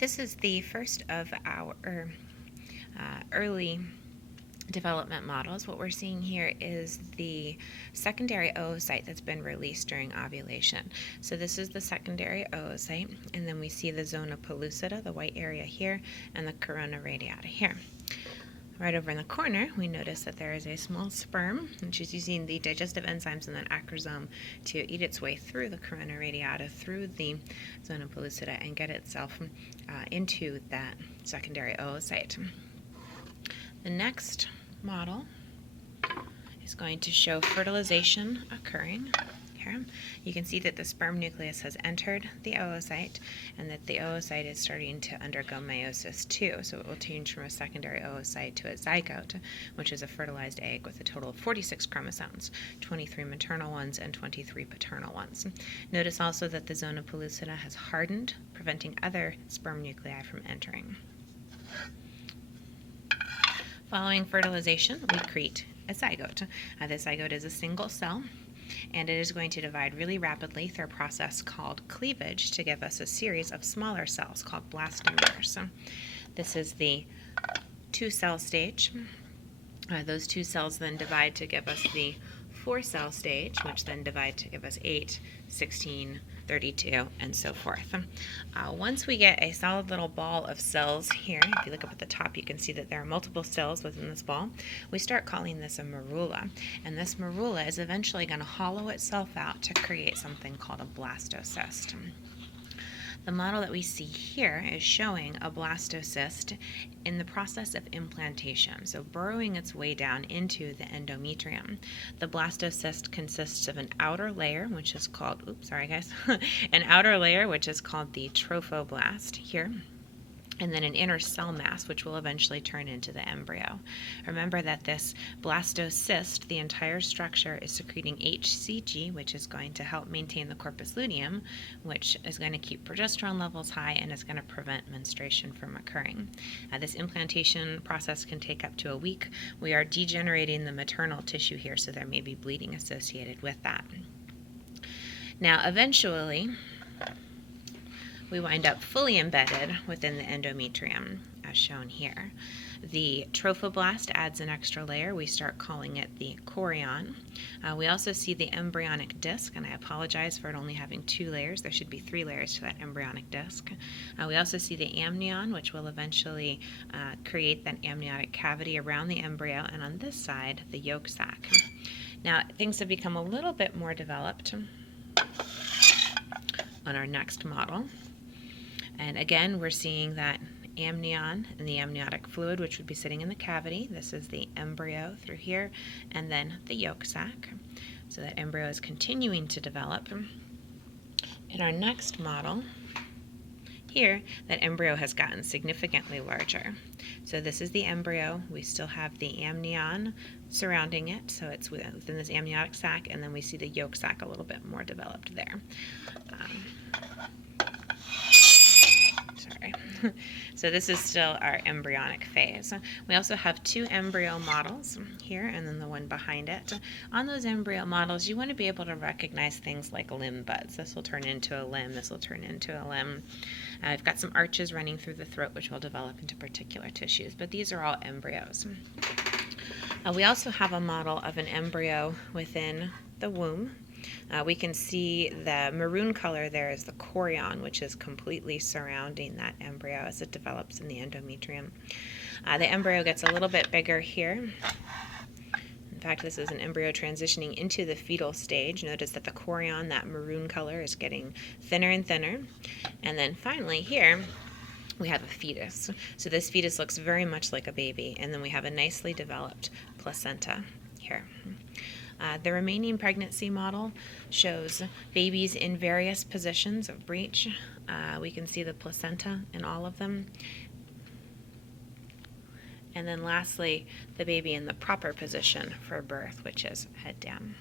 This is the first of our early development models. What we're seeing here is the secondary oocyte that's been released during ovulation. So this is the secondary oocyte, and then we see the zona pellucida, the white area here, and the corona radiata here. Right over in the corner, we notice that there is a small sperm, which is using the digestive enzymes in that acrosome to eat its way through the corona radiata, through the zona pellucida, and get itself into that secondary oocyte. The next model is going to show fertilization occurring. Here, you can see that the sperm nucleus has entered the oocyte and that the oocyte is starting to undergo meiosis too. So it will change from a secondary oocyte to a zygote, which is a fertilized egg with a total of 46 chromosomes, 23 maternal ones and 23 paternal ones. Notice also that the zona pellucida has hardened, preventing other sperm nuclei from entering. Following fertilization, we create a zygote. The zygote is a single cell, and it is going to divide really rapidly through a process called cleavage to give us a series of smaller cells called blastomeres. So this is the 2-cell stage. Those 2 cells then divide to give us the 4-cell stage, which then divide to give us 8, 16, 32, and so forth. Once we get a solid little ball of cells here, if you look up at the top, you can see that there are multiple cells within this ball. We start calling this a morula, and this morula is eventually going to hollow itself out to create something called a blastocyst. The model that we see here is showing a blastocyst in the process of implantation, so burrowing its way down into the endometrium. The blastocyst consists of an outer layer, which is called, an outer layer which is called the trophoblast here, and then an inner cell mass, which will eventually turn into the embryo. Remember that this blastocyst, the entire structure, is secreting HCG, which is going to help maintain the corpus luteum, which is going to keep progesterone levels high and is going to prevent menstruation from occurring. This implantation process can take up to a week. We are degenerating the maternal tissue here, so there may be bleeding associated with that. Now, eventually, we wind up fully embedded within the endometrium, as shown here. The trophoblast adds an extra layer. We start calling it the chorion. We also see the embryonic disc, and I apologize for it only having 2 layers. There should be 3 layers to that embryonic disc. We also see the amnion, which will eventually create that amniotic cavity around the embryo, and on this side, the yolk sac. Now, things have become a little bit more developed on our next model. And again, we're seeing that amnion and the amniotic fluid, which would be sitting in the cavity. This is the embryo through here, and then the yolk sac. So that embryo is continuing to develop. In our next model, here, that embryo has gotten significantly larger. So this is the embryo. We still have the amnion surrounding it, so it's within this amniotic sac, and then we see the yolk sac a little bit more developed there. So this is still our embryonic phase. We also have 2 embryo models here and then the one behind it. On those embryo models, you want to be able to recognize things like limb buds. This will turn into a limb. This will turn into a limb. I've got some arches running through the throat, which will develop into particular tissues, but these are all embryos. We also have a model of an embryo within the womb. We can see the maroon color there is the chorion, which is completely surrounding that embryo as it develops in the endometrium. The embryo gets a little bit bigger here. In fact, this is an embryo transitioning into the fetal stage. Notice that the chorion, that maroon color, is getting thinner and thinner. And then finally here, we have a fetus. So this fetus looks very much like a baby, and then we have a nicely developed placenta here. The remaining pregnancy model shows babies in various positions of breech. We can see the placenta in all of them. And then lastly, the baby in the proper position for birth, which is head down.